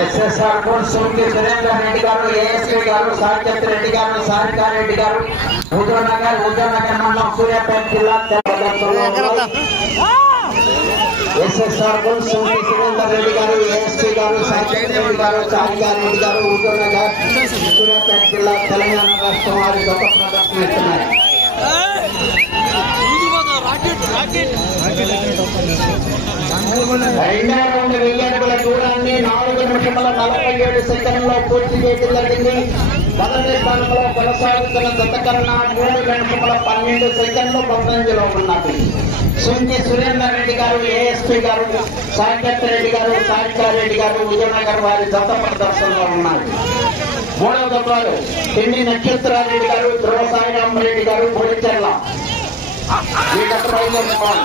SSR Sunki Surendra Reddy గారు, ASP గారు, సాకేత్ రెడ్డి గారు, సారికారెడ్డి గారు, ఉదయనగర్ మండలం సూర్యాపేట జిల్లా. ఎస్ఎస్ఆర్ సుంకి సురేంద్ర రెడ్డి గారు, ఏఎస్పీ గారు, సాకేత్ రెడ్డి గారు, సారికారెడ్డి గారు, ఉదయనగర్ సూర్యాపేట జిల్లా తెలంగాణ రాష్ట్రం వారి గొప్ప ప్రదర్శన ఇస్తున్నారు. రెండో రౌండ్ 1000 అడుగుల దూరాన్ని 4 నిమిషముల 47 సెకండ్లో పూర్తి చేయడం జరిగింది. మొదటి స్థానంలో కొనసాగుతున్న జత కన్నా 3 నిమిషముల 12 సెకండ్లు ముందంజలో ఉన్నది. సుంకి సురేందర్ రెడ్డి గారు, ఏఎస్పీ గారు, సాకేత్ రెడ్డి గారు, సారికారెడ్డి గారు, విజయనగర్ వారి జత ప్రదర్శనలో ఉన్నారు. మూడవ దఫాలు పిండి నక్షత్రారెడ్డి గారు, ధ్రువ సాయిరామరెడ్డి గారు, పొడిచెర్ల ఈ జత బయలుదేరుకోవాలి.